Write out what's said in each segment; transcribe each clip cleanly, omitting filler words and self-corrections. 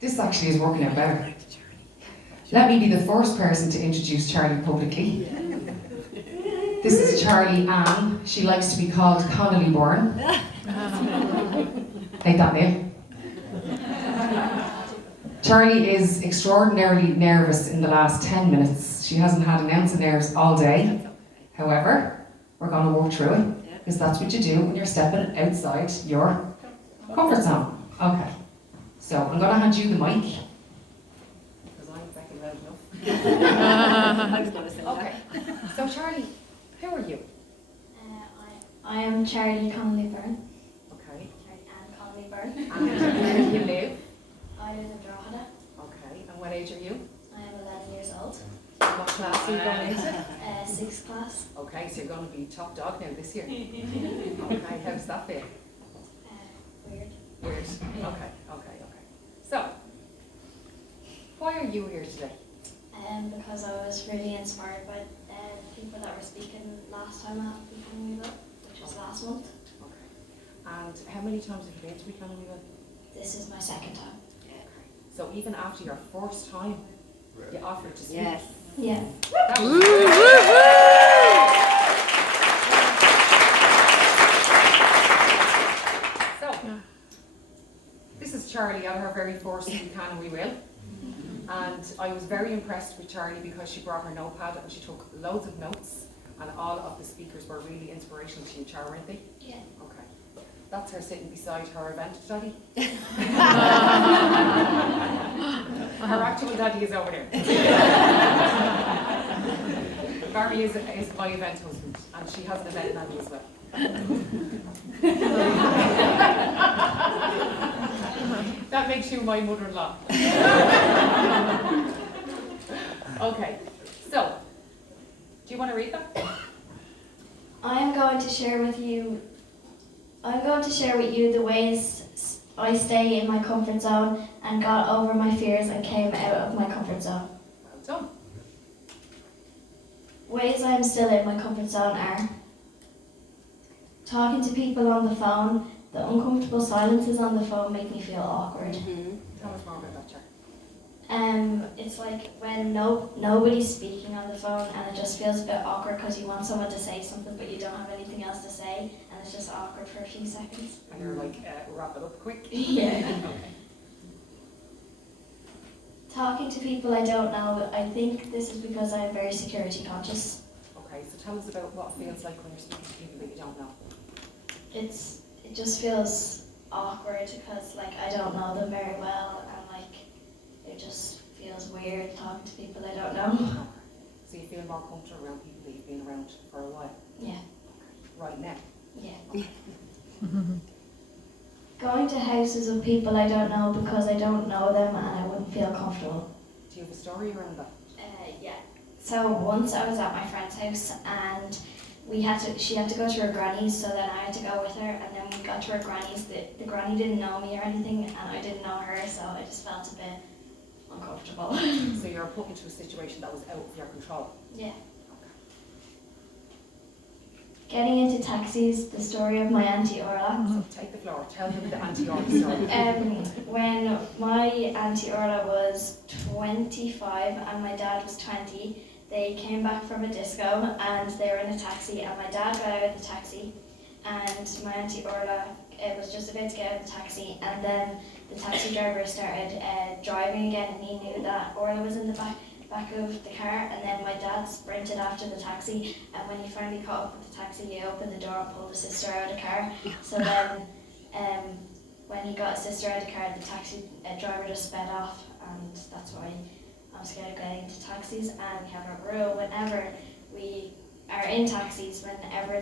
This actually is working out better. Let me be the first person to introduce Charley publicly. This is Charley Ann. She likes to be called Charley Byrne. Hate that name. Charley is extraordinarily nervous in the last 10 minutes. She hasn't had an ounce of nerves all day. However, we're going to walk through it, because that's what you do when you're stepping outside your comfort zone. Okay, so I'm going to hand you the mic. Because I'm exactly loud enough. I was going to say Okay, so Charley, who are you? I am Charley Byrne. Okay. Charley Byrne. And where do you live? I live in Drogheda. Okay, and what age are you? I am 11 years old. What class are you going into? 6th class. Okay, so you're going to be top dog now this year. Okay, how's that feel? Weird. Weird. Okay. So, why are you here today? Because I was really inspired by people that were speaking last time at Becoming Me Well, which was last month. Okay. And how many times have you been to Becoming Me Well? This is my second time. Okay. So even after your first time, you offered to speak? yes. Yeah. That was So, this is Charley at her very first We Can and We Will. And I was very impressed with Charley because she brought her notepad and she took loads of notes, and all of the speakers were really inspirational to you, Charley, weren't they? Yeah. Okay. That's her sitting beside her event daddy. Her actual daddy is over there. Barry is my event husband, and she has an event nanny as well. That makes you my mother-in-law. Okay, so, do you want to read that? I'm going to share with you the ways I stay in my comfort zone and got over my fears and came out of my comfort zone. Well done. Ways I am still in my comfort zone are talking to people on the phone. The uncomfortable silences on the phone make me feel awkward. Tell us more about that, Charley. It's like when nobody's speaking on the phone and it just feels a bit awkward because you want someone to say something but you don't have anything else to say, and it's just awkward for a few seconds. And you're like, wrap it up quick. Yeah. Okay. Talking to people I don't know, I think this is because I am very security conscious. Okay, so tell us about what it feels like when you're speaking to people that you don't know. It just feels awkward because like I don't know them very well, and like it just feels weird talking to people I don't know. So you feel more comfortable around people that you've been around for a while? Yeah. Right now? Yeah. Going to houses of people I don't know because I don't know them and I wouldn't feel comfortable. Do you have a story around that? Yeah. So once I was at my friend's house and she had to go to her granny's, so then I had to go with her, and then we got to her granny's. The granny didn't know me or anything, and I didn't know her, so I just felt a bit uncomfortable. So you're put into a situation that was out of your control? Yeah. Getting into taxis, the story of my Auntie Orla. So take the floor, tell them the Auntie Orla story. When my Auntie Orla was 25 and my dad was 20, they came back from a disco and they were in a taxi, and my dad got out of the taxi and my Auntie Orla was just about to get out of the taxi, and then the taxi driver started driving again, and he knew that Orla was in the back of the car, and then my dad sprinted after the taxi, and when he finally caught up with the taxi, he opened the door and pulled his sister out of the car. So then when he got his sister out of the car, the taxi driver just sped off, and that's why I'm scared of getting into taxis. And we have a rule whenever we are in taxis, whenever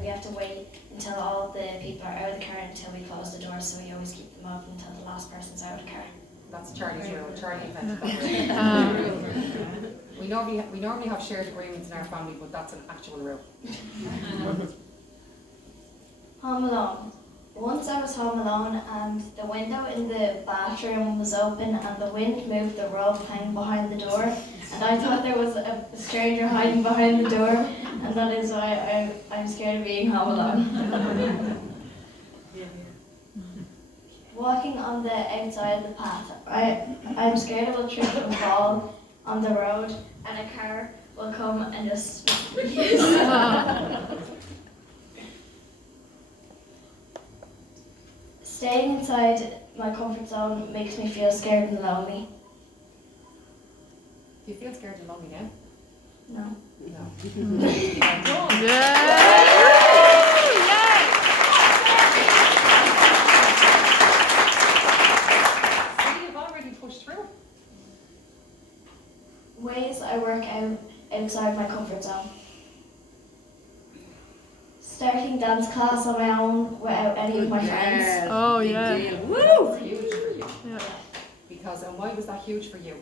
we have to wait until all the people are out of the car until we close the doors, so we always keep them open until the last person's out of the car. That's Charley's rule. Charley invented that rule. We normally have shared agreements in our family, but that's an actual rule. Home Alone. Once I was home alone and the window in the bathroom was open and the wind moved the rope hanging behind the door, and I thought there was a stranger hiding behind the door, and that is why I'm scared of being home alone. Walking on the outside of the path, I'm scared I will trip and fall on the road and a car will come and just Staying inside my comfort zone makes me feel scared and lonely. Do you feel scared and lonely now? No. No. So you've already pushed through. Ways I work out outside my comfort zone. Starting dance class on my own without any of my friends. Oh, yeah. Woo! That's huge for you. Yeah. Because, and why was that huge for you?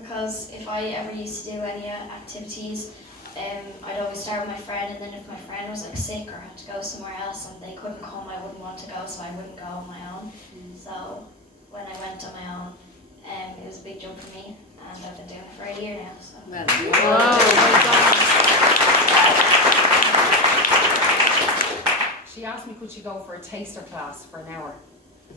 Because if I ever used to do any activities, I'd always start with my friend, and then if my friend was like sick or had to go somewhere else and they couldn't come, I wouldn't want to go, so I wouldn't go on my own. So when I went on my own, it was a big jump for me, and I've been doing it for a year now. So. She asked me could she go for a taster class for an hour,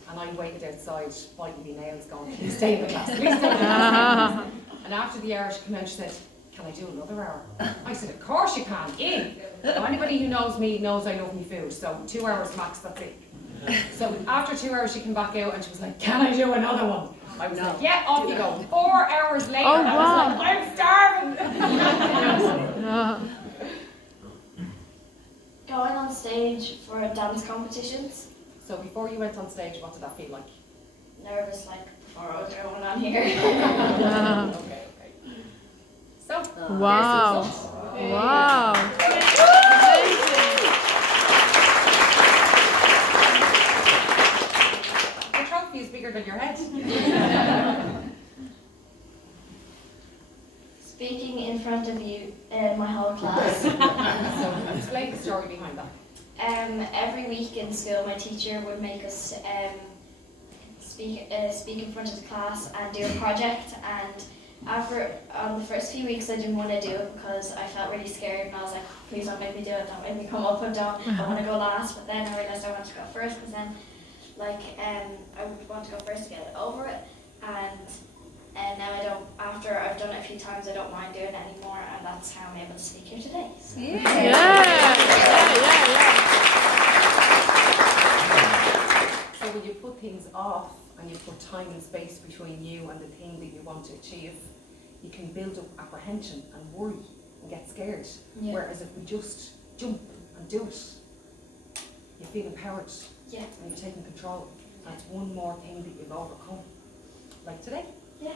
and I waited outside biting my nails going, please stay in the class, please stay in the class. And after the hour she came out and she said, can I do another hour? I said, of course you can, in. Now, anybody who knows me knows I love my food, so 2 hours max, that's it. So after 2 hours she came back out and she was like, can I do another one? I was like, yeah, off you go. 4 hours later, I was like, I'm starving. Going on stage for dance competitions. So before you went on stage, what did that feel like? Nervous like before I was going on here. Okay. So, Wow. Wow. the trophy is bigger than your head. Speaking in front of you, my whole class. So explain the story behind that. Every week in school, my teacher would make us speak in front of the class and do a project. And on the first few weeks, I didn't want to do it because I felt really scared, and I was like, please don't make me do it. Don't make me come up and down. I want to go last. But then I realized I wanted to go first because then, I would want to go first to get it over it. And now I don't. After I've done it a few times, I don't mind doing it anymore, and that's how I'm able to speak here today. So. So when you put things off and you put time and space between you and the thing that you want to achieve, you can build up apprehension and worry and get scared. Yeah. Whereas if we just jump and do it, you feel empowered. Yeah. And you've taken control. And it's one more thing that you've overcome. Like today. Yeah.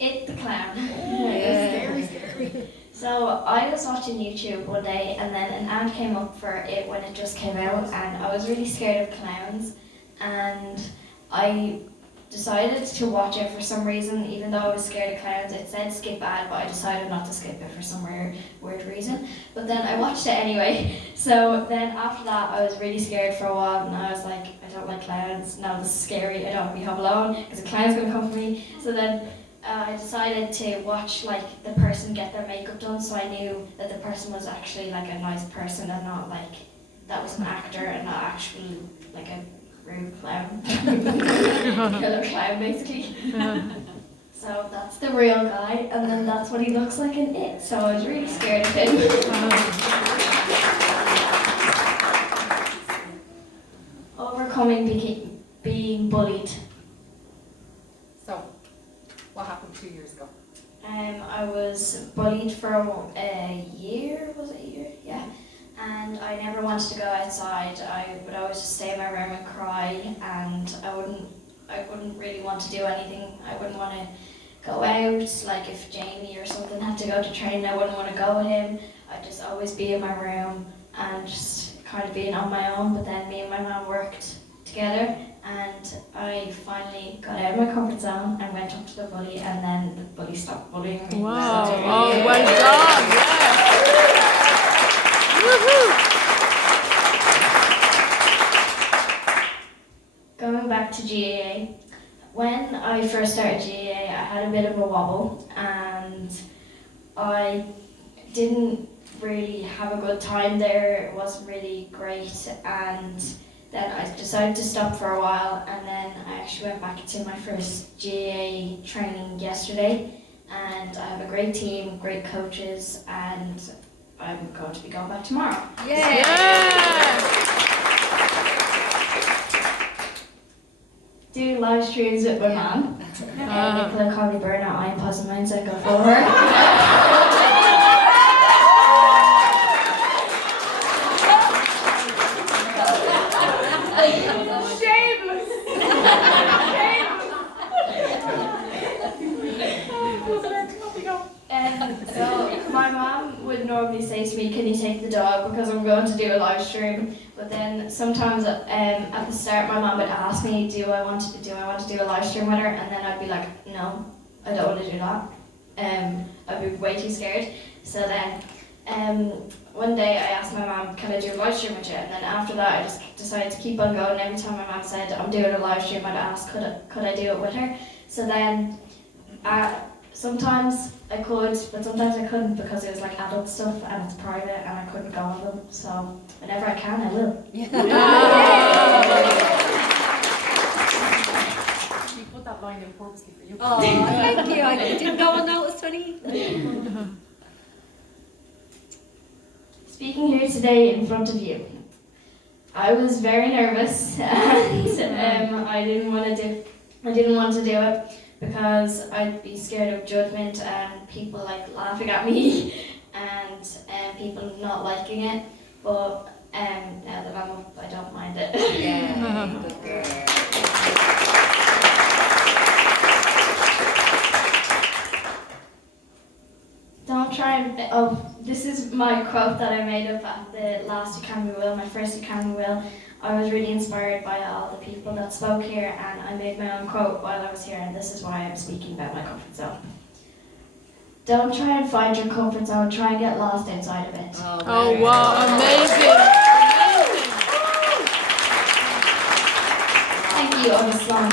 It the clown. Scary. So I was watching YouTube one day, and then an ad came up for it when it just came out, and I was really scared of clowns, and I decided to watch it for some reason. Even though I was scared of clowns, it said skip ad, but I decided not to skip it for some weird reason. But then I watched it anyway. So then after that, I was really scared for a while, and I was like, I don't like clowns. Now this is scary. I don't want to be home alone because a clown's gonna come for me. So then I decided to watch the person get their makeup done, so I knew that the person was actually a nice person and not that was an actor and not actually a rude clown. Killer clown basically. So that's the real guy, and then that's what he looks like in it. So I was really scared of him. Overcoming being bullied. So, what happened 2 years ago? I was bullied for a year, was it a year? Yeah. And I never wanted to go outside. I would always just stay in my room and cry, and I wouldn't really want to do anything. I wouldn't want to go out, if Jamie or something had to go to training, I wouldn't want to go with him. I'd just always be in my room and just kind of being on my own. But then me and my mum worked together, and I finally got out of my comfort zone and went up to the bully, and then the bully stopped bullying me. Wow. So, Oh, well done. Yeah. Woohoo. Going back to GAA, when I first started GAA, I had a bit of a wobble, and I didn't really have a good time there. It wasn't really great, and Then I decided to stop for a while, and then I actually went back to my first GA training yesterday. And I have a great team, great coaches, and I'm going to be going back tomorrow. Yeah. Do live streams with my mum. Nicola Charley Byrne at I'm Positive Mindset, go for her. So my mom would normally say to me, "Can you take the dog?" because I'm going to do a live stream. But then sometimes at the start, my mom would ask me, "Do I want to do a live stream with her?" And then I'd be like, "No, I don't want to do that." I'd be way too scared. So then one day I asked my mom, "Can I do a live stream with you?" And then after that, I just decided to keep on going. Every time my mom said, "I'm doing a live stream," I'd ask, could I do it with her? So then sometimes I could, but sometimes I couldn't because it was like adult stuff and it's private and I couldn't go on them. So whenever I can, I will. You put that line in purposely for you. Oh, thank you. I didn't go unnoticed, honey. Speaking here today in front of you, I was very nervous and I didn't want to do it because I'd be scared of judgment and people like laughing at me and people not liking it. But now that I'm up, I don't mind it. Yeah, good girl. Don't try and. This is my quote that I made up at the last Academy Wheel, my first Academy Wheel. I was really inspired by all the people that spoke here, and I made my own quote while I was here, and this is why I'm speaking about my comfort zone. Don't try and find your comfort zone, try and get lost outside of it. Oh wow, amazing. Thank you, on the slum.